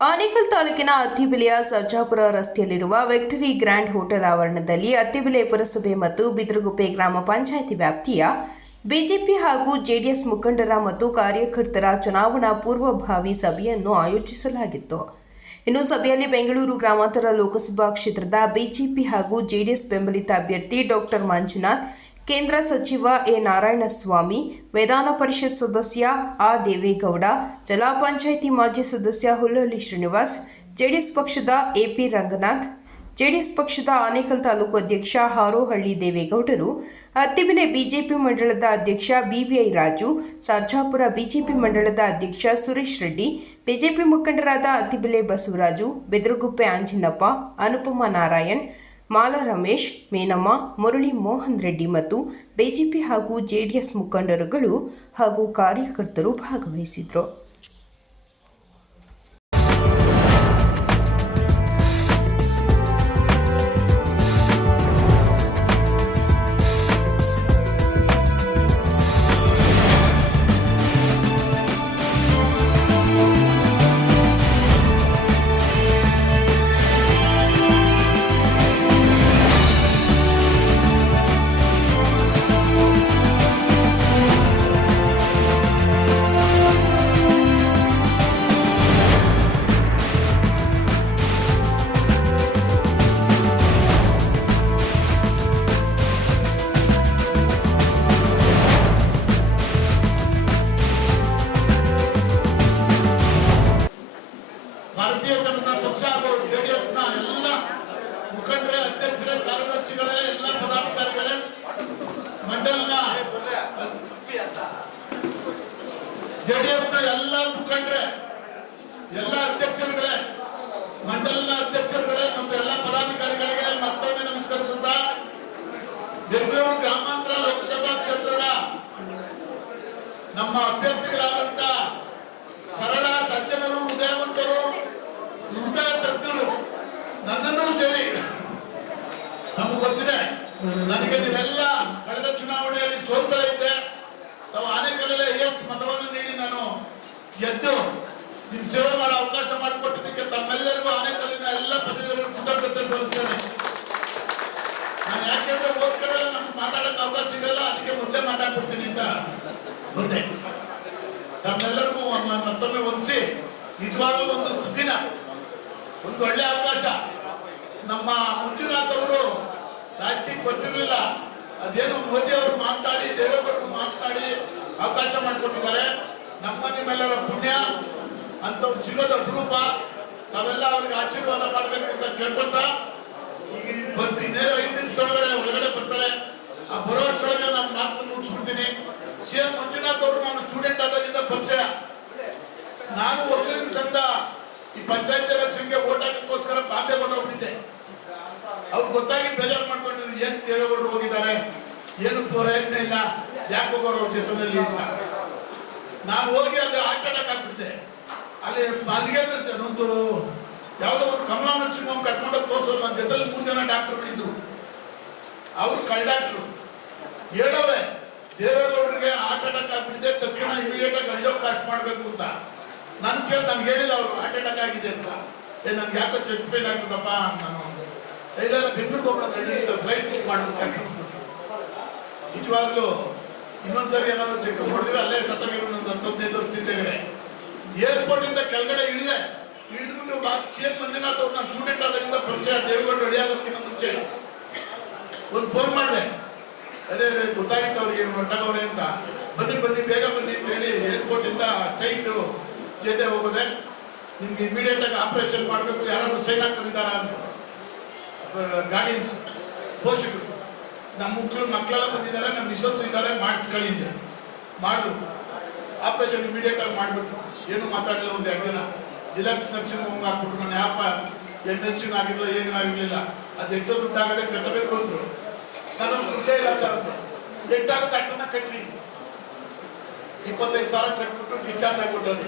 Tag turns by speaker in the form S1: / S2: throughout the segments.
S1: ಆನೇಕಲ್ ತಾಲೂಕಿನ ಅತ್ತಿಬೆಲೆಯ ಸರ್ಜಾಪುರ ರಸ್ತೆಯಲ್ಲಿರುವ ವೆಕ್ಟರಿ grand hotel ಆವರಣದಲ್ಲಿ ಅತ್ತಿಬೆಲೆ ಪುರಸಭೆ ಮತ್ತು ಬಿದ್ರಗುಪ್ಪೆ ಗ್ರಾಮ ಪಂಚಾಯಿತಿ ವ್ಯಾಪ್ತಿಯ ಬಿಜೆಪಿ ಹಾಗೂ ಜೆಡಿಎಸ್ ಮುಖಂಡರ ಮತ್ತು ಕಾರ್ಯಕರ್ತರ ಚುನಾವಣಾ ಪೂರ್ವಭಾವಿ ಸಭೆಯನ್ನು ಆಯೋಜಿಸಲಾಗಿತ್ತು. ಇನ್ನು ಸಭೆಯಲ್ಲಿ ಬೆಂಗಳೂರು ಗ್ರಾಮಾಂತರ ಲೋಕಸಭಾ ಕ್ಷೇತ್ರದ ಬಿಜೆಪಿ ಹಾಗೂ ಜೆಡಿಎಸ್ ಬೆಂಬಲಿತ ಅಭ್ಯರ್ಥಿ ಡಾಕ್ಟರ್ ಮಂಜುನಾಥ್ ಕೇಂದ್ರ ಸಚಿವ ಎ ನಾರಾಯಣಸ್ವಾಮಿ, ವಿಧಾನ ಪರಿಷತ್ ಸದಸ್ಯ ಆ ದೇವೇಗೌಡ, ಜಿಲ್ಲಾ ಪಂಚಾಯಿತಿ ಮಾಜಿ ಸದಸ್ಯ ಹುಲ್ಲಹಳ್ಳಿ ಶ್ರೀನಿವಾಸ್, ಜೆಡಿಎಸ್ ಪಕ್ಷದ ಎಪಿ ರಂಗನಾಥ್, ಜೆಡಿಎಸ್ ಪಕ್ಷದ ಆನೇಕಲ್ ತಾಲೂಕು ಅಧ್ಯಕ್ಷ ಹಾರೋಹಳ್ಳಿ ದೇವೇಗೌಡರು ಅತ್ತಿಬೆಲೆ ಬಿಜೆಪಿ ಮಂಡಳದ ಅಧ್ಯಕ್ಷ ಬಿಬಿಐ ರಾಜು, ಸರ್ಜಾಪುರ ಬಿಜೆಪಿ ಮಂಡಳದ ಅಧ್ಯಕ್ಷ ಸುರೇಶ್ ರೆಡ್ಡಿ, ಬಿಜೆಪಿ ಮುಖಂಡರಾದ ಅತ್ತಿಬೆಲೆ ಬಸವರಾಜು, ಬೆದರಗುಪ್ಪೆ ಆಂಜಿನಪ್ಪ, ಅನುಪಮ ನಾರಾಯಣ್ ಮಾಲಾ ರಮೇಶ್ ಮೇನಮ್ಮ ಮುರಳಿ ಮೋಹನ್ ರೆಡ್ಡಿ ಮತ್ತು ಬಿಜೆಪಿ ಹಾಗೂ ಜೆಡಿಎಸ್ ಮುಖಂಡರುಗಳು ಹಾಗೂ ಕಾರ್ಯಕರ್ತರು ಭಾಗವಹಿಸಿದರು.
S2: ಜೆಡಿಎಸ್ನ ಎಲ್ಲ ಮುಖಂಡ್ರೆ, ಎಲ್ಲ ಅಧ್ಯಕ್ಷರುಗಳೇ ಮಂಡಲನ ಅಧ್ಯಕ್ಷರುಗಳೇ ನಮ್ಮ ಎಲ್ಲ ಪದಾಧಿಕಾರಿಗಳಿಗೆ ಮತ್ತೊಮ್ಮೆ ನಮಸ್ಕರಿಸುತ್ತಾ ಬೆಂಗಳೂರು ಗ್ರಾಮಾಂತರ ಲೋಕಸಭಾ ಕ್ಷೇತ್ರದ ನಮ್ಮ ಅಭ್ಯರ್ಥಿಗಳಾದಂತ ಸರಳ, ಸಜ್ಜನರು ಉದಯವಂತರು ಹೃದಯ ತಜ್ಞರು, ನನ್ನನ್ನು ಸೇರಿ ನಮಗೆ ಗೊತ್ತಿದೆ, ನನಗೆ ನೀವೆಲ್ಲ ಕಳೆದ ಚುನಾವಣೆಯಲ್ಲಿ ಸೋಲ್ತಾ ಇದ್ದೆ. ತಾವು ಆನೆಕಲ್ಲೇ ಎಷ್ಟು ಮತವನ್ನು ನೀಡಿ ನಾನು ಎದ್ದು ನಿಮ್ ಸೇವೆ ಮಾಡೋ ಅವಕಾಶ ಮಾಡಿಕೊಟ್ಟಿದ್ದಕ್ಕೆ ತಮ್ಮೆಲ್ಲರಿಗೂ ಆನೆಕಲ್ಲಿನ ಎಲ್ಲ ಪ್ರತಿನಿಧಿಗಳು ಕೃತಜ್ಞತೆ ಸಲ್ಲಿಸ್ತೇನೆ ನಾನು ಯಾಕೆಂದ್ರೆ ಹೋದ ಕಡೆ ನಮ್ಗೆ ಮಾತಾಡಕ್ಕೆ ಅವಕಾಶ ಸಿಗಲ್ಲ ಅದಕ್ಕೆ ಮುಂದೆ ಮಾತಾಡ್ಬಿಡ್ತೀನಿ ಅಂತ ಮುಂದೆ ತಮ್ಮೆಲ್ಲರಿಗೂ ಮತ್ತೊಮ್ಮೆ ಹೊಂದಿಸಿ ನಿಜವಾಗ್ಲೂ ಒಂದು ದಿನ, ಒಂದು ಒಳ್ಳೆ ಅವಕಾಶ. ನಮ್ಮ ಮಂಜುನಾಥ್ ಅವರು ರಾಜಕೀಯಕ್ಕೆ ಬರ್ತಿರ್ಲಿಲ್ಲ. ಅದೇನು ಮೋದಿ ಅವರು ಮಾತಾಡಿ, ದೇವೇಗೌಡರು ಮಾತಾಡಿ ಅವಕಾಶ ಮಾಡಿಕೊಟ್ಟಿದ್ದಾರೆ. ನಮ್ಮ ನಿಮ್ಮೆಲ್ಲರ ಪುಣ್ಯ ಅಂತವ್ರು ಸಿಗೋದು ಅಪರೂಪ. ತಾವೆಲ್ಲ ಅವ್ರಿಗೆ ಆಶೀರ್ವಾದ ಮಾಡಬೇಕು ಅಂತ ಕೇಳ್ಕೊಳ್ತಾ, ಈಗ ಇಲ್ಲಿ ಬಂದು ಇನ್ನೇನು ಐದು ನಿಮಿಷದೊಳಗಡೆ ಒಳಗಡೆ ಬರ್ತಾರೆ. ಆ ಬರೋ ಅಷ್ಟರೊಳಗೆ ನಾನು ಮಾತು ಮುಗಿಸ್ಬಿಡ್ತೀನಿ. ಸಿ ಎಂ ಮಂಜುನಾಥ್ ಅವರು ನಾನು ಸ್ಟೂಡೆಂಟ್ ಆದಾಗಿಂದ ಪರಿಚಯ. ನಾನು ಒಕ್ಕಲಿಗ ಸಂಘ ಈ ಪಂಚಾಯತ್ ಎಲೆಕ್ಷನ್ಗೆ ಓಟ್ ಹಾಕಿಕೋಸ್ಕರ ಬಾಂಬೆ ಹೊರಟೋಗ್ಬಿಟ್ಟಿದ್ದೆ ಅವ್ರು ಗೊತ್ತಾಗಿ ಬೇಜಾರು ಮಾಡ್ಕೊಂಡಿದ್ರು ಏನ್ ದೇವೇಗೌಡರು ಹೋಗಿದ್ದಾರೆ, ಏನು ಪ್ರಯತ್ನ ಇಲ್ಲ, ಯಾಕೆ ಹೋಗೋರು ಅವ್ರ ಚಿತ್ರದಲ್ಲಿ ಅಂತ. ನಾನು ಹೋಗಿ ಅಲ್ಲಿ ಆಟ ಆಗ್ಬಿಟ್ಟಿದ್ದೆ ಅಲ್ಲಿ ಅಲ್ಲಿಗೆ ಒಂದು ಯಾವುದೋ ಒಂದು ಕಮಲಾ ನರಸಿಂಹಂ ಕರ್ಕೊಂಡೋಗಿ ತೋರಿಸೋರು ನನ್ನ ಜೊತೆಲಿ ಮೂರು ಜನ ಡಾಕ್ಟರ್ಗಳಿದ್ರು ಅವರು ಕಳ್ಳಾಟ್ರು ಹೇಳವ್ರೆ, ದೇವೇಗೌಡರಿಗೆ ಹಾರ್ಟ್ ಅಟ್ಯಾಕ್ ತಕ್ಷಣ ಇಮಿಡಿಯೇಟ್ ಆಗಿ ಅಂಜೋಗ್ ಕಾಸ್ಟ್ ಮಾಡಬೇಕು ಅಂತ. ನನ್ ಕೇಳಿ ನನ್ಗೆ ಹೇಳಿಲ್ಲ ಅವರು ಹಾರ್ಟ್ ಅಟ್ಯಾಕ್ ಆಗಿದೆ ಅಂತ. ಏ, ನನ್ಗೆ ಯಾಕೋ ಚೆಕ್ ಪೇನ್ ಆಗ್ತದಪ್ಪ ನಾನು ಇಲ್ಲ ಬೆಂಗಳೂರಿಗೆ ಹೋಗ್ಬಿಡೋದು ಫ್ಲೈಟ್ ಬುಕ್ ಮಾಡ್ಬೇಕು ನಿಜವಾಗ್ಲೂ ಇನ್ನೊಂದ್ಸರಿ ಏನಾದ್ರು ಚೆಕ್ ಹೊಡೆದಿರೋ ಅಲ್ಲೇ ಸತ್ತೋಗಿರೋ ಹತ್ತೊಂದೈದು ಏರ್ಪೋರ್ಟ್ ಇಂದ ಕೆಳಗಡೆ ಇಳಿದೆ. ಇಳಿದ್ಬಿಟ್ಟು ಚೇನ್ ಮಂಜುನಾಥ್ ಅವ್ರು ನಾನು ಸ್ಟೂಡೆಂಟ್ ಆದಾಗಿಂದ ಪರಿಚಯ, ದೇವೇಗೌಡ ರೆಡಿ ಆಗೋದಕ್ಕಿಂತ ಮುಂಚೆ ಒಂದು ಫೋನ್ ಮಾಡಿದೆ. ಅದೇ ಗೊತ್ತಾಗಿತ್ತು ಅವ್ರಿಗೆ ಹೊರಟಾಗವ್ರೆ ಅಂತ. ಬನ್ನಿ ಬನ್ನಿ, ಬೇಗ ಬನ್ನಿ ಅಂತ ಹೇಳಿ ಏರ್ಪೋರ್ಟ್ ಇಂದ ಸ್ಟ್ರೈಟ್ ಜೊತೆ ಹೋಗೋದೆ. ನಿಮ್ಗೆ ಇಮಿಡಿಯೇಟ್ ಆಗಿ ಆಪರೇಷನ್ ಮಾಡಬೇಕು. ಯಾರಾದ್ರೂ ಸೈನ್ ಹಾಕಿದಾರ ಅಂತ. ಗಾಡಿ ಪೋಷಕರು ನಮ್ಮ ಮಕ್ಕಳು ಮಕ್ಕಳೆಲ್ಲ ಬಂದಿದ್ದಾರೆ, ನಮ್ಮ ಮಿಸಲ್ಸ್ ಇದ್ದಾರೆ, ಮಾಡಿಸ್ಕೊಳ್ಳಿ ಮಾಡಿದ್ರು ಆಪರೇಷನ್ ಇಮಿಡಿಯೇಟ್ ಆಗಿ ಮಾಡಿಬಿಟ್ರು. ಏನು ಮಾತಾಡಲಿಲ್ಲ ಒಂದು ಎರಡು ದಿನ ಡಿಲಕ್ಸ್ ನರ್ಸಿಂಗ್ ಹೋಮ್ ಹಾಕ್ಬಿಟ್ರು. ನಾನು ಯಾಪ ಎಂ ಎಚ್ ಆಗಿರಲಿಲ್ಲ ಏನೂ ಆಗಿರಲಿಲ್ಲ ಅದು ಎಷ್ಟೋ ದುಡ್ಡು ಆಗದೆ ಕಟ್ಟಬೇಕು ಅಂದರು. ನಾನು ದುಡ್ಡೇ ಇಲ್ಲ ಸರ್ ಅಂತ. ಎಷ್ಟಾಗುತ್ತೆ ಅಷ್ಟನ್ನ ಕಟ್ಟಿ ಇಪ್ಪತ್ತೈದು ಸಾವಿರ ಕಟ್ಬಿಟ್ಟು ಡಿಸ್ಚಾರ್ಜ್ ಆಗಿಬಿಟ್ಟೋದು.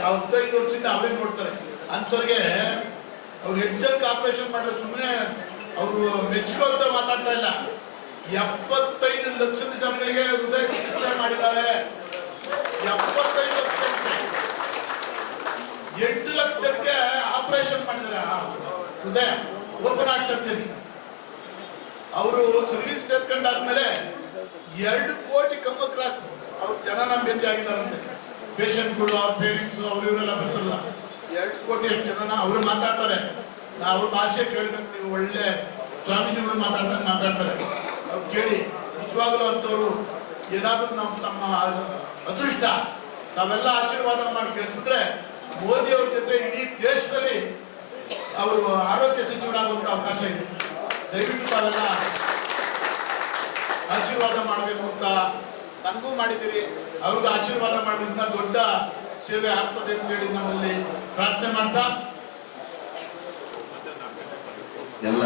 S2: ಯಾವತ್ತೈದು ವರ್ಷದಿಂದ ಅವರೇ ನೋಡ್ತಾರೆ. ಅಂಥವ್ರಿಗೆ ಅವ್ರು ಜನಕ್ಕೆ ಆಪರೇಷನ್ ಮಾಡಿದ್ರೆ ಸುಮ್ಮನೆ ಅವರು ಮೆಚ್చుಕೊಳ್ತ ಮಾತಾಡ್ತಾ ಇಲ್ಲ. ಎಪ್ಪತ್ತೈದು ಲಕ್ಷದ ಜನಗಳಿಗೆ ಹೃದಯ ಚಿಕಿತ್ಸೆ ಮಾಡಿದ್ದಾರೆ. ಎಪ್ಪತ್ತೈದು. ಎಂಟು ಲಕ್ಷ ಜನಕ್ಕೆ ಆಪರೇಷನ್ ಮಾಡಿದ್ದಾರೆ. ಹೃದಯ ಓಪನ್ ಹಾರ್ಟ್ ಸರ್ಜರಿ ಅವರು ಸರ್ವಿಸ್ ಸೇರ್ಕೊಂಡಾದ್ಮೇಲೆ ಎರಡು ಕೋಟಿ ಕಮ್ಮ ಕ್ರಾಸ್ ಅವ್ರು ನಮ್ ಭೇಟಿ ಆಗಿದಾರಂತೆ ಪೇಷಂಟ್ಗಳು, ಅವ್ರ ಪೇರೆಂಟ್ಸ್ ಅವ್ರು ಇವರೆಲ್ಲ ಬರ್ತಾರಲ್ಲ. ಎರಡು ಕೋಟಿ ಅಷ್ಟು ಜನ ಅವರು ಮಾತಾಡ್ತಾರೆ. ನಾವು ಭಾಷೆ ಕೇಳ್ಬೇಕು, ನೀವು ಒಳ್ಳೆ ಸ್ವಾಮೀಜಿಗಳು ಮಾತಾಡ್ತಾರೆ ಮಾತಾಡ್ತಾರೆ. ಕೇಳಿ, ನಿಜವಾಗ್ಲೂ ಅಂತವ್ರು ಏನಾದರೂ ನಮ್ಮ ತಮ್ಮ, ಅದೃಷ್ಟ. ತಾವೆಲ್ಲ ಆಶೀರ್ವಾದ ಮಾಡಿ ಕೆಲ್ಸಿದ್ರೆ ಮೋದಿ ಅವ್ರ ಜೊತೆ ಇಡೀ ದೇಶದಲ್ಲಿ ಅವರು ಆರೋಗ್ಯ ಸಚಿವರಾಗುವಂತ ಅವಕಾಶ ಇದೆ. ದಯವಿಟ್ಟು ತಾವೆಲ್ಲ ಆಶೀರ್ವಾದ ಮಾಡಬೇಕು ಅಂತ ನನಗೂ ಮಾಡಿದ್ದೀರಿ. ಅವ್ರಿಗೂ ಆಶೀರ್ವಾದ ಮಾಡೋದ್ರಿಂದ ದೊಡ್ಡ ಸೇವೆ ಆಗ್ತದೆ ಅಂತ ಹೇಳಿ ನಮ್ಮಲ್ಲಿ ಪ್ರಾರ್ಥನೆ ಮಾಡ್ತಾ.
S3: ಎಲ್ಲ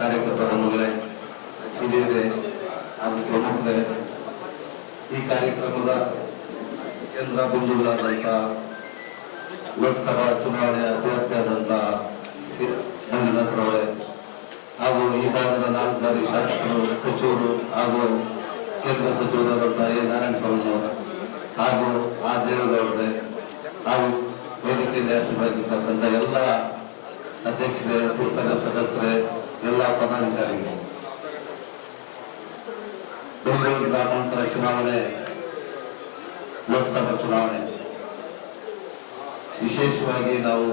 S3: ಕಾರ್ಯಕರ್ತ ಬಂಧುಗಳೇ ಹಿರಿಯರೇ ಹಾಗೂ ಪ್ರಮುಖರೇ ಈ ಕಾರ್ಯಕ್ರಮದ ಕೇಂದ್ರ ಬಿಂದುಗಳಾದಂಥ ಲೋಕಸಭಾ ಚುನಾವಣೆ ಅಭ್ಯರ್ಥಿಯಾದಂಥ ಸಿ ಮಂಜುನಾಥರವರೇ ಹಾಗೂ ಈ ಭಾಗದ ನಾಲ್ಕು ಬಾರಿ ಶಾಸಕರು, ಸಚಿವರು ಹಾಗೂ ಕೇಂದ್ರ ಸಚಿವರಾದಂತಹ ಎ. ನಾರಾಯಣ ಸ್ವಾಮಿ ಅವರ ಹಾಗೂ ಆ. ದೇವೇಗೌಡರೇ ಹಾಗೂ ವೇದಿಕೆಯಲ್ಲಿ ಆಸೀನರಾಗಿರ್ತಕ್ಕಂಥ ಎಲ್ಲ ಅಧ್ಯಕ್ಷರೇ, ಪುರಸಭಾ ಸದಸ್ಯರೇ, ಎಲ್ಲ ಪದಾಧಿಕಾರಿಗಳು. ಬೆಂಗಳೂರು ಗ್ರಾಮಾಂತರ ಚುನಾವಣೆ ಲೋಕಸಭಾ ಚುನಾವಣೆ. ವಿಶೇಷವಾಗಿ ನಾವು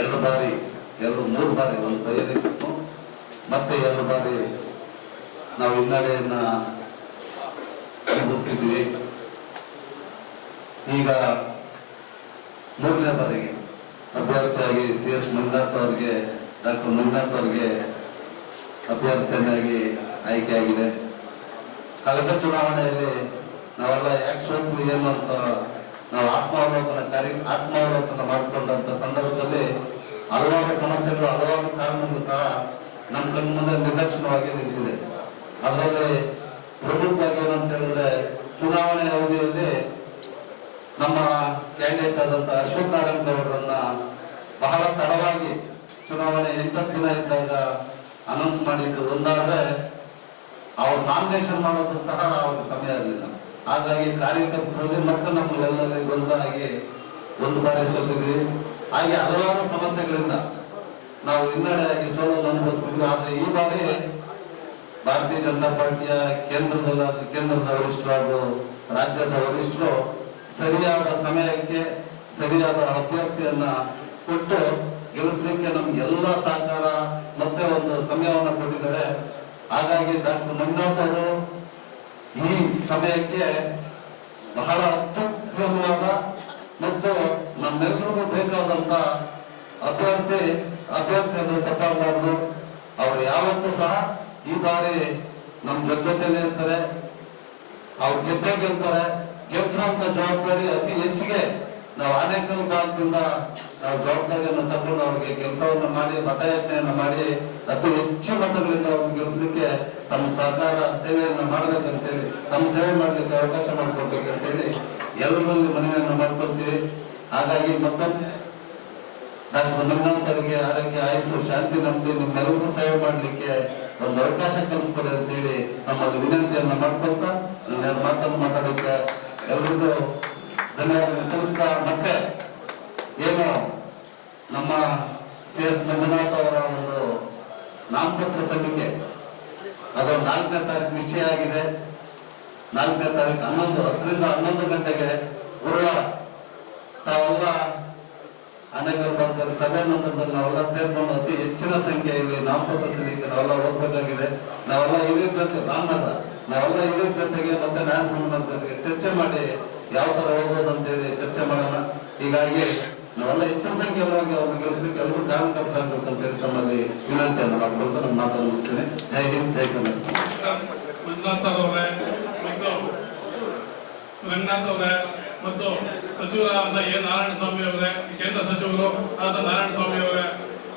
S3: ಎರಡು ಬಾರಿ, ಎರಡು, ಮೂರು ಬಾರಿ ಒಂದು ಬಯಲಿಟ್ಟು ಮತ್ತೆ ಎರಡು ಬಾರಿ ನಾವು ಹಿನ್ನಡೆಯನ್ನ ಅನುಭವಿಸಿದ್ವಿ ಈಗ ಮೂರನೇ ಬಾರಿಗೆ ಅಭ್ಯರ್ಥಿಯಾಗಿ ಸಿ ಎಸ್ ಮಂಜುನಾಥ್ ಅವರಿಗೆ, ಡಾಕ್ಟರ್ ಮಂಜುನಾಥ್ ಅವರಿಗೆ ಅಭ್ಯರ್ಥಿಯನ್ನಾಗಿ ಆಯ್ಕೆಯಾಗಿದೆ. ಕಳೆದ ಚುನಾವಣೆಯಲ್ಲಿ ನಾವೆಲ್ಲ ಯಾಕೆ ಸೋಂಕು ಏನು ಅಂತ ನಾವು ಆತ್ಮಾವಲೋಕನ ಕಾರ್ಯ ಆತ್ಮಾವಲೋಕನ ಮಾಡಿಕೊಂಡಂತ ಸಂದರ್ಭದಲ್ಲಿ ಹಲವಾರು ಸಮಸ್ಯೆಗಳು, ಹಲವಾರು ಕಾರಣಗಳು ಸಹ ನಮ್ಮ ಕಣ್ಣು ಮುಂದೆ ನಿದರ್ಶನವಾಗಿ ನಿಂತಿದೆ. ಅದರಲ್ಲಿ ಪ್ರಮುಖವಾಗಿ ಏನಂತ ಹೇಳಿದ್ರೆ ಚುನಾವಣೆ ಅವಧಿಯಲ್ಲಿ ನಮ್ಮ ಕ್ಯಾಂಡಿಡೇಟ್ ಆದಂತಹ ಅಶ್ವಥ್ ನಾರಾಯಣ ಅವರನ್ನ ಬಹಳ ತಡವಾಗಿ ಚುನಾವಣೆ ಎಂಟತ್ತು ದಿನ ಇದ್ದಾಗ ಅನೌನ್ಸ್ ಮಾಡಿದ್ದು ಒಂದಾದ್ರೆ, ಅವ್ರು ನಾಮಿನೇಷನ್ ಮಾಡೋದಕ್ಕೆ ಸಹ ಅವ್ರಿಗೆ ಸಮಯ ಇರಲಿಲ್ಲ. ಹಾಗಾಗಿ ಕಾರ್ಯಕರ್ತರಲ್ಲಿ ಮತ್ತೆ ನಮ್ಮಲ್ಲಿ ಹಾಗೆ ಒಂದು ಬಾರಿ ಸೋತಿದ್ವಿ. ಹಾಗೆ ಹಲವಾರು ಸಮಸ್ಯೆಗಳಿಂದ ನಾವು ಹಿನ್ನಡೆಯಾಗಿ ಸೋಲನ್ನು ಅನುಭವಿಸಿದ್ವಿ. ಆದ್ರೆ ಈ ಬಾರಿ ಭಾರತೀಯ ಜನತಾ ಪಾರ್ಟಿಯ ಕೇಂದ್ರದಲ್ಲ, ಕೇಂದ್ರದ ವರಿಷ್ಠರು ಹಾಗೂ ರಾಜ್ಯದ ವರಿಷ್ಠರು ಸರಿಯಾದ ಸಮಯಕ್ಕೆ ಸರಿಯಾದ ಅಭ್ಯರ್ಥಿಯನ್ನ ಕೊಟ್ಟು ಗೆಲ್ಲಿಸಲಿಕ್ಕೆ ನಮ್ಗೆ ಎಲ್ಲ ಸಹಕಾರ ಮತ್ತೆ ಒಂದು ಸಮಯವನ್ನು ಕೊಟ್ಟಿದ್ದಾರೆ. ಹಾಗಾಗಿ ಡಾಕ್ಟರ್ ಮಂಜುನಾಥ್ ಅವರು ಈ ಸಮಯಕ್ಕೆ ಬಹಳ ಅತ್ಯುತ್ತಮವಾದ ಮತ್ತು ನಮ್ಮೆಲ್ಲರಿಗೂ ಬೇಕಾದಂತ ಅಭ್ಯರ್ಥಿ, ಅಭ್ಯರ್ಥಿಯನ್ನು ತಪ್ಪಾಗಬಾರ್ದು ಅವ್ರು ಯಾವತ್ತೂ ಸಹ ಈ ಬಾರಿ ನಮ್ಮ ಜೊತೆ ಜೊತೆಲೇ ಇರ್ತಾರೆ. ಅವ್ರು ಗೆದ್ದೇ ಗೆಲ್ತಾರೆ. ಗೆಲ್ಸುವಂತ ಜವಾಬ್ದಾರಿ ಅತಿ ಹೆಚ್ಚಿಗೆ ನಾವು ಆನೇಕಲ್ ಭಾಗದಿಂದ ನಾವು ಜವಾಬ್ದಾರಿಯನ್ನು ತಗೊಂಡು ಅವ್ರಿಗೆ ಕೆಲಸವನ್ನು ಮಾಡಿ ಮತಯಾಚನೆಯನ್ನು ಮಾಡಿ, ಅತಿ ಹೆಚ್ಚು ಮತಗಳಿಂದ ಅವ್ರಿಗೆ ಗೆಲ್ಲಿಸಲಿಕ್ಕೆ ತಮ್ಮ ಸಹಕಾರ ಸೇವೆಯನ್ನ ಮಾಡ್ಬೇಕಂತೇಳಿ, ತಮ್ಮ ಸೇವೆ ಮಾಡಲಿಕ್ಕೆ ಅವಕಾಶ ಮಾಡಿಕೊಡ್ಬೇಕಂತೇಳಿ ಎಲ್ಲರಲ್ಲಿ ಮನವಿಯನ್ನು ಮಾಡ್ಕೊಳ್ತೀವಿ. ಹಾಗಾಗಿ ಮತ್ತೊಮ್ಮೆ ಡಾಕ್ಟರ್ ಮಂಜುನಾಥ್ ಅವರಿಗೆ ಆರೋಗ್ಯ ಆಯಸ್ಸು, ಶಾಂತಿ ನಂಬಿ ನಿಮ್ಮೆಲ್ಲರಿಗೂ ಸೇವೆ ಮಾಡಲಿಕ್ಕೆ ಒಂದು ಅವಕಾಶ ಕಲ್ಪಿಸ್ಕೊಡಿ ಅಂತೇಳಿ ನಮ್ಮಲ್ಲಿ ವಿನಂತಿಯನ್ನು ಮಾಡ್ಕೊಳ್ತಾ ಮಾತನ್ನು ಮಾತಾಡಲಿಕ್ಕೆ ಎಲ್ರಿಗೂ ಧನ್ಯವಾದ ತಿಳಿಸ್ತಾ ಮತ್ತೆ ಏನು ನಮ್ಮ ಸಿ ಎಸ್ ಮಂಜುನಾಥ್ ಅವರ ಒಂದು ನಾಮಪತ್ರ ಸಲ್ಲಿಕೆ. ಅದು ನಾಲ್ಕನೇ ತಾರೀಕು ನಿಶ್ಚಯ ಆಗಿದೆ. ನಾಲ್ಕನೇ ತಾರೀಕು ಹನ್ನೊಂದು, ಹತ್ತರಿಂದ ಹನ್ನೊಂದು ಗಂಟೆಗೆ ಗುರುವಾರ ತಾವೆಲ್ಲ ಅನೇಕ ಬರ್ತಾರೆ ಸಭೆ ನಂತರದಲ್ಲಿ ನಾವೆಲ್ಲ ಸೇರ್ಕೊಂಡು ಅತಿ ಹೆಚ್ಚಿನ ಸಂಖ್ಯೆಯಲ್ಲಿ ನಾಮಪತ್ರ ಸಲ್ಲಿಕೆ ನಾವೆಲ್ಲ ಹೋಗ್ಬೇಕಾಗಿದೆ. ನಾವೆಲ್ಲ ಹಿರಿಯರ ಜೊತೆ, ರಾಮನಗರ, ನಾವೆಲ್ಲ ಹಿರಿಯರ ಜೊತೆಗೆ ಮತ್ತೆ ನಾರಾಯಣ ಜೊತೆಗೆ ಚರ್ಚೆ ಮಾಡಿ ಯಾವ ತರ ಹೋಗೋದು ಅಂತೇಳಿ ಚರ್ಚೆ ಮಾಡೋಣ. ಹೀಗಾಗಿ ನಾವೆಲ್ಲ ಹೆಚ್ಚಿನ ಸಂಖ್ಯೆಯವರಾಗಿ ಅವ್ರನ್ನ ಗೆಲ್ಲಿಸಲಿಕ್ಕೆ ಎಲ್ಲರೂ ಕಾರಣಕರ್ತರಾಗಬೇಕು ಅಂತ ಹೇಳಿ ತಮ್ಮಲ್ಲಿ ವಿನಂತಿಯನ್ನು ಮಾಡ್ಕೊಳ್ತಾ ನಮ್ಮ ಮಾತನ್ನು ಮುಗಿಸ್ತೇನೆ. ಜೈ ಹಿಂದ್, ಜೈ ಕನ್ನಡ.
S4: ಮತ್ತು ಸಚಿವರಾದ ಎ. ನಾರಾಯಣ ಸ್ವಾಮಿ ಅವರೇ, ಕೇಂದ್ರ ಸಚಿವರು ಆದ ನಾರಾಯಣ ಸ್ವಾಮಿ ಅವರೇ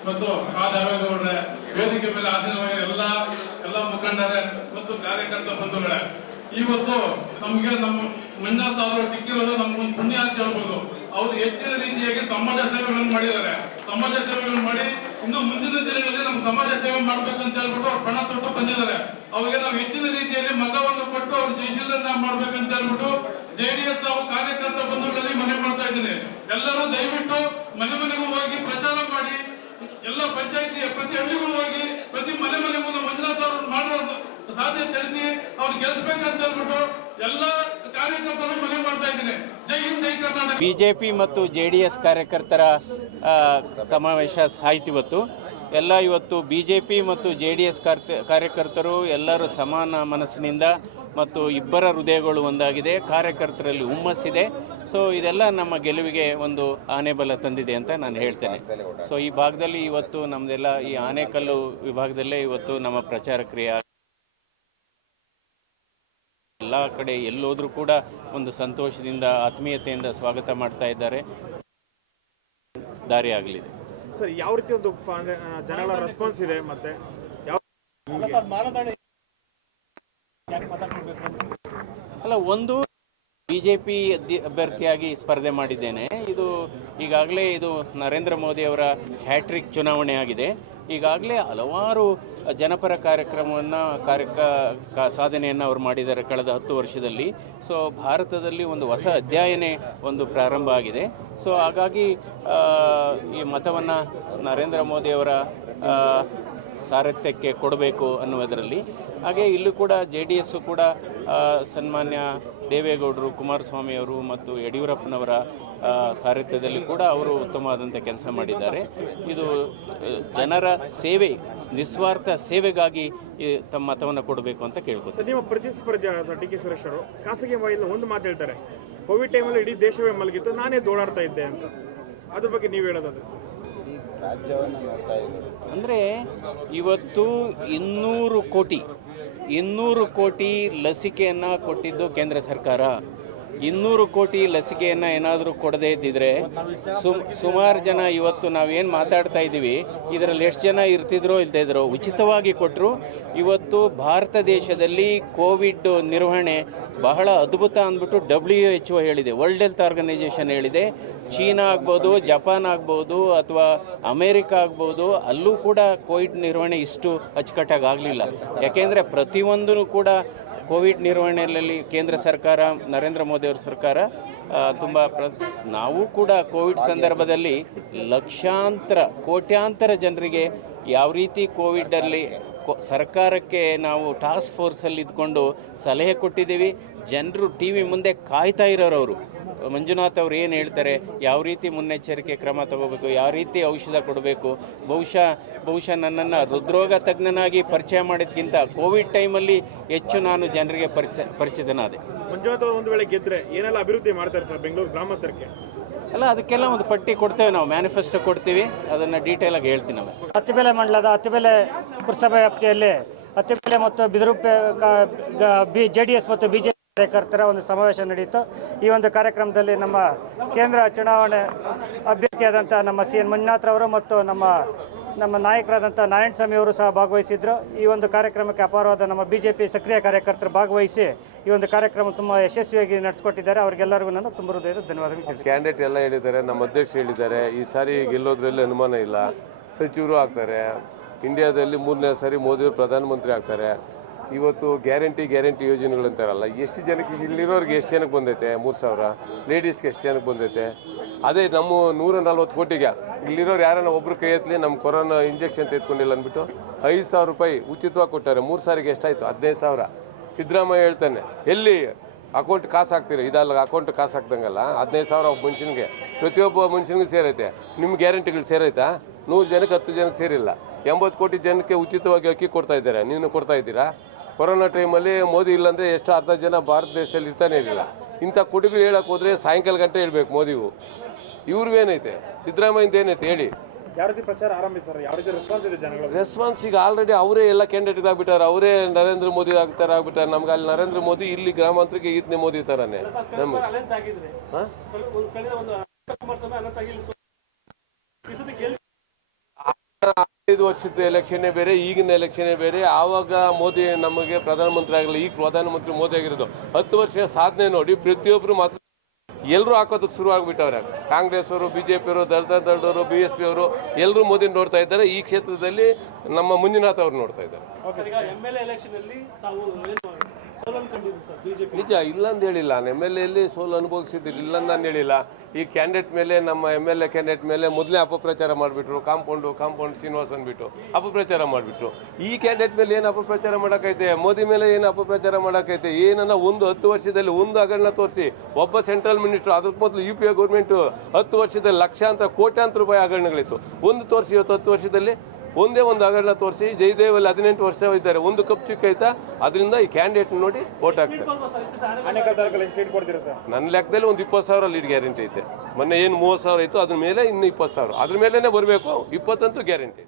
S4: ಮತ್ತು ಆ. ದೇವೇಗೌಡರೇ, ವೇದಿಕೆ ಮೇಲೆ ಆಸೀನವಾಗಿ ಎಲ್ಲ ಎಲ್ಲ ಮುಖಂಡರೇ ಮತ್ತು ಕಾರ್ಯಕರ್ತ ಬಂಧುಗಳೇ. ಇವತ್ತು ನಮ್ಗೆ ನಮ್ಮ ಮಂಜುನಾಥ್ ಅವರು ಸಿಕ್ಕಿರೋದು ನಮ್ಗೊಂದು ಪುಣ್ಯ ಅಂತ ಹೇಳ್ಬೋದು. ಅವರು ಹೆಚ್ಚಿನ ರೀತಿಯಾಗಿ ಸಮಾಜ ಸೇವೆಗಳನ್ನು ಮಾಡಿದ್ದಾರೆ. ಸಮಾಜ ಸೇವೆಗಳನ್ನು ಮಾಡಿ ಇನ್ನು ಮುಂದಿನ ದಿನಗಳಲ್ಲಿ ನಮ್ಮ ಸಮಾಜ ಸೇವೆ ಮಾಡ್ಬೇಕಂತ ಹೇಳ್ಬಿಟ್ಟು ಅವ್ರು ಪಣ ತೊಟ್ಟು ಬಂದಿದ್ದಾರೆ. ಅವ್ರಿಗೆ ನಾವು ಹೆಚ್ಚಿನ ರೀತಿಯಲ್ಲಿ ಮತವನ್ನು ಕೊಟ್ಟು ಅವ್ರು ಜಯಶೀಲನ ಮಾಡ್ಬೇಕಂತ ಹೇಳ್ಬಿಟ್ಟು ಜೆಡಿಎಸ್ ಹಾಗೂ ಕಾರ್ಯಕರ್ತ ಬಂಧುಗಳಲ್ಲಿ ಮನೆ ಮಾಡ್ತಾ ಇದ್ದೀನಿ. ಎಲ್ಲರೂ ದಯವಿಟ್ಟು ಮನೆ ಮನೆಗೂ ಹೋಗಿ ಪ್ರಚಾರ ಮಾಡಿ, ಎಲ್ಲ ಪಂಚಾಯತಿ, ಪ್ರತಿ ಹಳ್ಳಿಗೂ ಹೋಗಿ, ಪ್ರತಿ ಮನೆ ಮನೆಗೂ ನಮ್ಮ ಮಂಜುನಾಥ್ ಅವರು ಮಾಡುವ ಸಾಧ್ಯ ತಿಳಿಸಿ ಅವ್ರು ಗೆಲ್ಸ್ಬೇಕಂತ ಹೇಳ್ಬಿಟ್ಟು ಎಲ್ಲ ಕಾರ್ಯಕರ್ತರು ಮನೆ ಮಾಡ್ತಾ ಇದ್ದೀನಿ. ಜೈ ಹಿಂದ್ ಜೈ ಕರ್ನಾಟಕ.
S5: ಬಿಜೆಪಿ ಮತ್ತು ಜೆ ಡಿ ಎಸ್ ಕಾರ್ಯಕರ್ತರ ಸಮಾವೇಶ ಆಯ್ತು ಇವತ್ತು. ಎಲ್ಲ ಇವತ್ತು ಬಿ ಜೆ ಪಿ ಮತ್ತು ಜೆ ಡಿ ಎಸ್ ಕಾರ್ಯಕರ್ತರು ಎಲ್ಲರೂ ಸಮಾನ ಮನಸ್ಸಿನಿಂದ ಮತ್ತು ಇಬ್ಬರ ಹೃದಯಗಳು ಒಂದಾಗಿದೆ. ಕಾರ್ಯಕರ್ತರಲ್ಲಿ ಹುಮ್ಮಸ್ಸಿದೆ ಸೊ ಇದೆಲ್ಲ ನಮ್ಮ ಗೆಲುವಿಗೆ ಒಂದು ಆನೆಬಲ ತಂದಿದೆ ಅಂತ ನಾನು ಹೇಳ್ತೇನೆ. ಸೊ ಈ ಭಾಗದಲ್ಲಿ ಇವತ್ತು ನಮ್ಮದೆಲ್ಲ ಈ ಆನೆಕಲ್ಲು ವಿಭಾಗದಲ್ಲೇ ಇವತ್ತು ನಮ್ಮ ಪ್ರಚಾರ ಕ್ರಿಯೆ ಎಲ್ಲ ಕಡೆ ಎಲ್ಲೋದ್ರೂ ಕೂಡ ಒಂದು ಸಂತೋಷದಿಂದ ಆತ್ಮೀಯತೆಯಿಂದ ಸ್ವಾಗತ ಮಾಡ್ತಾ ಇದ್ದಾರೆ. ದಾರಿ ಆಗಲಿದೆ.
S6: ಸರ್ ಯಾವ ರೀತಿ ಒಂದು ಜನಗಳ ರೆಸ್ಪಾನ್ಸ್ ಇದೆ ಮತ್ತೆ?
S5: ಅಲ್ಲ ಒಂದು ಬಿ ಜೆ ಪಿ ಅಭ್ಯರ್ಥಿಯಾಗಿ ಸ್ಪರ್ಧೆ ಮಾಡಿದ್ದೇನೆ. ಇದು ಈಗಾಗಲೇ ಇದು ನರೇಂದ್ರ ಮೋದಿ ಅವರ ಹ್ಯಾಟ್ರಿಕ್ ಚುನಾವಣೆ ಆಗಿದೆ. ಈಗಾಗಲೇ ಹಲವಾರು ಜನಪರ ಕಾರ್ಯಕ್ರಮವನ್ನು ಕಾರ್ಯಕ ಸಾಧನೆಯನ್ನು ಅವರು ಮಾಡಿದ್ದಾರೆ ಕಳೆದ ಹತ್ತು ವರ್ಷದಲ್ಲಿ. ಸೊ ಭಾರತದಲ್ಲಿ ಒಂದು ಹೊಸ ಅಧ್ಯಾಯನೇ ಒಂದು ಪ್ರಾರಂಭ ಆಗಿದೆ. ಸೊ ಹಾಗಾಗಿ ಈ ಮತವನ್ನು ನರೇಂದ್ರ ಮೋದಿಯವರ ಸಾರಥ್ಯಕ್ಕೆ ಕೊಡಬೇಕು ಅನ್ನುವುದರಲ್ಲಿ. ಹಾಗೆ ಇಲ್ಲೂ ಕೂಡ ಜೆ ಡಿ ಎಸ್ಸು ಕೂಡ ಸನ್ಮಾನ್ಯ ದೇವೇಗೌಡರು ಕುಮಾರಸ್ವಾಮಿಯವರು ಮತ್ತು ಯಡಿಯೂರಪ್ಪನವರ ಸಾರಥ್ಯದಲ್ಲಿ ಕೂಡ ಅವರು ಉತ್ತಮವಾದಂಥ ಕೆಲಸ ಮಾಡಿದ್ದಾರೆ. ಇದು ಜನರ ಸೇವೆ ನಿಸ್ವಾರ್ಥ ಸೇವೆಗಾಗಿ ತಮ್ಮ ಮತವನ್ನು ಕೊಡಬೇಕು ಅಂತ ಕೇಳ್ಕೊತಾರೆ
S6: ನಿಮ್ಮ ಪ್ರತಿಸ್ಪರ್ಧಿ ಡಿ ಕೆ ಸುರೇಶ್ ಅವರು ಖಾಸಗಿ ವಾಹಿನಿಯಲ್ಲಿ ಒಂದು ಮಾತು ಹೇಳ್ತಾರೆ ಕೋವಿಡ್ ಟೈಮಲ್ಲಿ ಇಡೀ ದೇಶವೇ ಮಲಗಿತ್ತು ನಾನೇ ದೋಡಾಡ್ತಾ ಇದ್ದೆ ಅಂತ. ಅದ್ರ ಬಗ್ಗೆ ನೀವು ಹೇಳೋದಾದ್ರೆ
S5: ಅಂದರೆ ಇವತ್ತು ಇನ್ನೂರು ಕೋಟಿ ಇನ್ನೂರು ಕೋಟಿ ಲಸಿಕೆಯನ್ನು ಕೊಟ್ಟಿದ್ದು ಕೇಂದ್ರ ಸರ್ಕಾರ. ಇನ್ನೂರು ಕೋಟಿ ಲಸಿಕೆಯನ್ನು ಏನಾದರೂ ಕೊಡದೇ ಇದ್ದಿದ್ರೆ ಸುಮ್, ಸುಮಾರು ಜನ ಇವತ್ತು ನಾವೇನು ಮಾತಾಡ್ತಾ ಇದ್ದೀವಿ, ಇದರಲ್ಲಿ ಎಷ್ಟು ಜನ ಇರ್ತಿದ್ರೋ ಇಲ್ಲದೇ ಇದ್ರೋ ಉಚಿತವಾಗಿ ಕೊಟ್ಟರು ಇವತ್ತು ಭಾರತ ದೇಶದಲ್ಲಿ ಕೋವಿಡ್ ನಿರ್ವಹಣೆ ಬಹಳ ಅದ್ಭುತ ಅಂದ್ಬಿಟ್ಟು ಡಬ್ಲ್ಯೂ ಎಚ್ ಒ ಹೇಳಿದೆ ವರ್ಲ್ಡ್ ಹೆಲ್ತ್ ಆರ್ಗನೈಜೇಷನ್ ಹೇಳಿದೆ. ಚೀನಾ ಆಗ್ಬೋದು, ಜಪಾನ್ ಆಗ್ಬೋದು, ಅಥವಾ ಅಮೇರಿಕ ಆಗ್ಬೋದು, ಅಲ್ಲೂ ಕೂಡ ಕೋವಿಡ್ ನಿರ್ವಹಣೆ ಇಷ್ಟು ಅಚ್ಚುಕಟ್ಟಾಗಿ ಆಗಲಿಲ್ಲ. ಯಾಕೆಂದರೆ ಪ್ರತಿಯೊಂದೂ ಕೂಡ ಕೋವಿಡ್ ನಿರ್ವಹಣೆಯಲ್ಲಿ ಕೇಂದ್ರ ಸರ್ಕಾರ, ನರೇಂದ್ರ ಮೋದಿಯವರ ಸರ್ಕಾರ ತುಂಬ ಪ್ರ, ನಾವು ಕೂಡ ಕೋವಿಡ್ ಸಂದರ್ಭದಲ್ಲಿ ಲಕ್ಷಾಂತರ, ಕೋಟ್ಯಾಂತರ ಜನರಿಗೆ ಯಾವ ರೀತಿ ಕೋವಿಡಲ್ಲಿ ಸರ್ಕಾರಕ್ಕೆ ನಾವು ಟಾಸ್ಕ್ ಫೋರ್ಸಲ್ಲಿ ಇದ್ಕೊಂಡು ಸಲಹೆ ಕೊಟ್ಟಿದ್ದೀವಿ, ಜನರು ಟಿ ವಿ ಮುಂದೆ ಕಾಯ್ತಾ ಇರೋರವರು. ಮಂಜುನಾಥ್ ಅವರು ಏನು ಹೇಳ್ತಾರೆ ಯಾವ ರೀತಿ ಮುನ್ನೆಚ್ಚರಿಕೆ ಕ್ರಮ ತಗೋಬೇಕು ಯಾವ ರೀತಿ ಔಷಧ ಕೊಡಬೇಕು ಬಹುಶಃ ಬಹುಶಃ ನನ್ನನ್ನು ಹೃದ್ರೋಗ ತಜ್ಞನಾಗಿ ಪರಿಚಯ ಮಾಡಿದ್ಕಿಂತ ಕೋವಿಡ್ ಟೈಮಲ್ಲಿ ಹೆಚ್ಚು ನಾನು ಜನರಿಗೆ ಪರಿಚಯ ಪರಿಚಿತನಾದೆ.
S6: ಮಂಜುನಾಥ್ ಅವರು ಒಂದು ವೇಳೆ ಗೆದ್ದರೆ ಏನೆಲ್ಲ ಅಭಿವೃದ್ಧಿ ಮಾಡ್ತಾರೆ ಸರ್ ಬೆಂಗಳೂರು ಗ್ರಾಮಾಂತರಕ್ಕೆ?
S5: ಅಲ್ಲ ಅದಕ್ಕೆಲ್ಲ ಒಂದು ಪಟ್ಟಿ ಕೊಡ್ತೇವೆ ನಾವು ಮ್ಯಾನಿಫೆಸ್ಟೋ ಕೊಡ್ತೀವಿ ಅದನ್ನು ಡೀಟೇಲಾಗಿ ಹೇಳ್ತೀನಿ ನಾವು.
S7: ಅತ್ತಿಬೆಲೆ ಮಂಡಲದ ಅತ್ತಿಬೆಲೆ ಪುರಸಭೆ ವ್ಯಾಪ್ತಿಯಲ್ಲಿ ಅತ್ತಿಬೆಲೆ ಮತ್ತು Bidirupe B J D S ಮತ್ತು ಬಿ ಜೆ ಪಿ ಕಾರ್ಯಕರ್ತರ ಒಂದು ಸಮಾವೇಶ ನಡೆಯಿತು. ಈ ಒಂದು ಕಾರ್ಯಕ್ರಮದಲ್ಲಿ ನಮ್ಮ ಕೇಂದ್ರ ಚುನಾವಣೆ ಅಭ್ಯರ್ಥಿಯಾದಂಥ ನಮ್ಮ ಸಿ ಎನ್ ಮಂಜುನಾಥ್ರವರು ಮತ್ತು ನಮ್ಮ ನಮ್ಮ ನಾಯಕರಾದಂಥ ನಾರಾಯಣ ಸ್ವಾಮಿ ಅವರು ಸಹ ಭಾಗವಹಿಸಿದ್ರು. ಈ ಒಂದು ಕಾರ್ಯಕ್ರಮಕ್ಕೆ ಅಪಾರವಾದ ನಮ್ಮ ಬಿ ಜೆ ಪಿ ಸಕ್ರಿಯ ಕಾರ್ಯಕರ್ತರು ಭಾಗವಹಿಸಿ ಈ ಒಂದು ಕಾರ್ಯಕ್ರಮ ತುಂಬ ಯಶಸ್ವಿಯಾಗಿ ನಡೆಸಿಕೊಟ್ಟಿದ್ದಾರೆ. ಅವರಿಗೆಲ್ಲರಿಗೂ ನಾನು ತುಂಬ ಹೃದಯದ ತಿಳಿಸ್ತೀನಿ
S8: ಕ್ಯಾಂಡಿಡೇಟ್ ಎಲ್ಲ ಹೇಳಿದ್ದಾರೆ, ನಮ್ಮ ಅಧ್ಯಕ್ಷರು ಹೇಳಿದ್ದಾರೆ. ಈ ಸಾರಿ ಗೆಲ್ಲೋದ್ರಲ್ಲಿ ಅನುಮಾನ ಇಲ್ಲ. ಸಚಿವರು ಆಗ್ತಾರೆ. ಇಂಡಿಯಾದಲ್ಲಿ ಮೂರನೇ ಸಾರಿ ಮೋದಿಯವರು ಪ್ರಧಾನಮಂತ್ರಿ ಆಗ್ತಾರೆ. ಇವತ್ತು ಗ್ಯಾರಂಟಿ ಗ್ಯಾರಂಟಿ ಯೋಜನೆಗಳು ಅಂತಾರಲ್ಲ, ಎಷ್ಟು ಜನಕ್ಕೆ ಇಲ್ಲಿರೋರಿಗೆ ಎಷ್ಟು ಜನಕ್ಕೆ ಬಂದೈತೆ? ಮೂರು ಸಾವಿರ. ಲೇಡೀಸ್ಗೆ ಎಷ್ಟು ಜನಕ್ಕೆ ಬಂದೈತೆ? ಅದೇ ನಮ್ಮ ನೂರ ನಲ್ವತ್ತು ಕೋಟಿಗೆ. ಇಲ್ಲಿರೋರು ಯಾರನ್ನ ಒಬ್ರು ಕೈ ಎತ್ತಲಿ ನಮ್ಮ ಕೊರೋನಾ ಇಂಜೆಕ್ಷನ್ ತೆಗೆದುಕೊಂಡಿಲ್ಲ ಅಂದ್ಬಿಟ್ಟು ಐದು ಸಾವಿರ ರೂಪಾಯಿ ಉಚಿತವಾಗಿ ಕೊಟ್ಟಾರೆ. ಮೂರು ಸಾರಿಗೆ ಎಷ್ಟಾಯಿತು? ಹದಿನೈದು ಸಾವಿರ. ಸಿದ್ದರಾಮಯ್ಯ ಹೇಳ್ತಾನೆ, ಎಲ್ಲಿ ಅಕೌಂಟ್ ಕಾಸು ಹಾಕ್ತೀರಿ? ಇದಲ್ಲ ಅಕೌಂಟ್ ಕಾಸು ಹಾಕ್ದಂಗಲ್ಲ. ಹದಿನೈದು ಸಾವಿರ ಒಬ್ಬ ಮನುಷ್ಯನಿಗೆ. ಪ್ರತಿಯೊಬ್ಬ ಮನುಷ್ಯನಿಗೆ ಸೇರೈತೆ. ನಿಮ್ಮ ಗ್ಯಾರಂಟಿಗಳು ಸೇರೈತಾ? ನೂರು ಜನಕ್ಕೆ ಹತ್ತು ಜನಕ್ಕೆ ಸೇರಿಲ್ಲ. ಎಂಬತ್ತು ಕೋಟಿ ಜನಕ್ಕೆ ಉಚಿತವಾಗಿ ಅಕ್ಕಿ ಕೊಡ್ತಾ ಇದ್ದಾರೆ. ನೀನು ಕೊಡ್ತಾ ಇದ್ದೀರಾ? ಕೊರೋನಾ ಟೈಮಲ್ಲಿ ಮೋದಿ ಇಲ್ಲಾಂದರೆ ಎಷ್ಟು ಅರ್ಧ ಜನ ಭಾರತ ದೇಶದಲ್ಲಿ ಇರ್ತಾನೆ ಇರಲಿಲ್ಲ. ಇಂಥ ಕೊಡುಗಳು ಹೇಳಕ್ಕೆ ಹೋದರೆ ಸಾಯಂಕಾಲ ಗಂಟೆ ಹೇಳ್ಬೇಕು ಮೋದಿವು ಇವ್ರಿಗೇನೈತೆ ಸಿದ್ದರಾಮಯ್ಯಂದು ಏನೈತೆ ಹೇಳಿ.
S6: ರೆಸ್ಪಾನ್ಸ್ ಇದೆ ಜನಗಳ
S8: ರೆಸ್ಪಾನ್ಸ್ ಈಗ ಆಲ್ರೆಡಿ ಅವರೇ ಎಲ್ಲ ಕ್ಯಾಂಡಿಡೇಟ್ ಆಗ್ಬಿಟ್ಟಾರೆ. ಅವರೇ ನರೇಂದ್ರ ಮೋದಿ ಆಗ್ತಾರೆ ಆಗ್ಬಿಟ್ಟಾರೆ. ನಮ್ಗೆ ಅಲ್ಲಿ ನರೇಂದ್ರ ಮೋದಿ ಇಲ್ಲಿ ಗ್ರಾಮಾಂತರಕ್ಕೆ ಈತನೇ ಮೋದಿ ತರಾನೆ ನಮ್ಗೆ ಹಾ? ಐದು ವರ್ಷದ ಎಲೆಕ್ಷನ್ನೇ ಬೇರೆ, ಈಗಿನ ಎಲೆಕ್ಷನ್ನೇ ಬೇರೆ. ಆವಾಗ ಮೋದಿ ನಮಗೆ ಪ್ರಧಾನಮಂತ್ರಿ ಆಗಲಿ, ಈಗ ಪ್ರಧಾನಮಂತ್ರಿ ಮೋದಿ ಆಗಿರೋದು ಹತ್ತು ವರ್ಷ ಸಾಧನೆ ನೋಡಿ ಪ್ರತಿಯೊಬ್ಬರು ಮಾತ್ರ ಎಲ್ಲರೂ ಹಾಕೋದಕ್ಕೆ ಶುರು ಆಗಿಬಿಟ್ಟವ್ರೆ. ಕಾಂಗ್ರೆಸ್ ಅವರು ಬಿ ಜೆ ಪಿಯವರು ದಲಿತ ದಳದವರು ಬಿ ಎಸ್ ಪಿ ಅವರು ಎಲ್ಲರೂ ಮೋದಿ ನೋಡ್ತಾ ಇದ್ದಾರೆ. ಈ ಕ್ಷೇತ್ರದಲ್ಲಿ ನಮ್ಮ ಮಂಜುನಾಥ್ ಅವರು ನೋಡ್ತಾ ಇದ್ದಾರೆ. ನಿಜ ಇಲ್ಲ ಅಂತ ಹೇಳಿಲ್ಲ. ನಾನು ಎಂ ಎಲ್ ಎಲ್ಲಿ ಸೋಲು ಅನುಭವಿಸಿದ್ದಿಲ್ಲ ಇಲ್ಲ ನಾನು ಹೇಳಿಲ್ಲ. ಈ ಕ್ಯಾಂಡಿಡೇಟ್ ಮೇಲೆ, ನಮ್ಮ ಎಂ ಎಲ್ ಎ ಕ್ಯಾಂಡಿಡೇಟ್ ಮೇಲೆ ಮೊದಲೇ ಅಪಪ್ರಚಾರ ಮಾಡಿಬಿಟ್ರು. ಕಾಂಪೌಂಡು, ಕಾಂಪೌಂಡ್ ಶ್ರೀನಿವಾಸ್ ಅಂದ್ಬಿಟ್ಟು ಅಪಪ್ರಚಾರ ಮಾಡಿಬಿಟ್ರು. ಈ ಕ್ಯಾಂಡಿಡೇಟ್ ಮೇಲೆ ಏನು ಅಪಪ್ರಚಾರ ಮಾಡೋಕ್ಕೈತೆ ಮೋದಿ ಮೇಲೆ ಏನು ಅಪಪ್ರಚಾರ ಮಾಡೋಕ್ಕೈತೆ ಏನನ್ನ ಒಂದು ಹತ್ತು ವರ್ಷದಲ್ಲಿ ಒಂದು ಹಗರಣ ತೋರಿಸಿ, ಒಬ್ಬ ಸೆಂಟ್ರಲ್ ಮಿನಿಸ್ಟರ್ ಅದಕ್ಕೆ ಮೊದಲು ಯು ಪಿ ಎ ಗೌರ್ಮೆಂಟು ಹತ್ತು ವರ್ಷದಲ್ಲಿ ಲಕ್ಷಾಂತರ ಕೋಟ್ಯಾಂತರ ರೂಪಾಯಿ ಹಗರಣಗಳಿತ್ತು. ಒಂದು ತೋರಿಸಿ ಇವತ್ತು ಹತ್ತು ವರ್ಷದಲ್ಲಿ? ಒಂದೇ ಒಂದು ಹಗರಣ ತೋರಿಸಿ ಜಯದೇವಲ್ಲಿ ಹದಿನೆಂಟು ವರ್ಷ ಇದ್ದಾರೆ. ಒಂದು ಕಪ್ ಚಿಕ್ಕ ಐತಾ ಅದರಿಂದ ಈ ಕ್ಯಾಂಡಿಡೇಟ್ ನೋಡಿ ವೋಟ್ ಹಾಕ್ತಾರೆ ನನ್ನ ಲೆಕ್ಕದಲ್ಲಿ ಒಂದು ಇಪ್ಪತ್ತು ಸಾವಿರ ಲೀಡ್ ಗ್ಯಾರಂಟಿ ಐತೆ. ಮೊನ್ನೆ ಏನು ಮೂವತ್ತು ಸಾವಿರ ಇತ್ತು ಅದ್ರ ಮೇಲೆ ಇನ್ನು ಇಪ್ಪತ್ತು ಸಾವಿರ. ಅದ್ರ ಮೇಲೇ ಬರಬೇಕು. ಇಪ್ಪತ್ತಂತೂ ಗ್ಯಾರಂಟಿ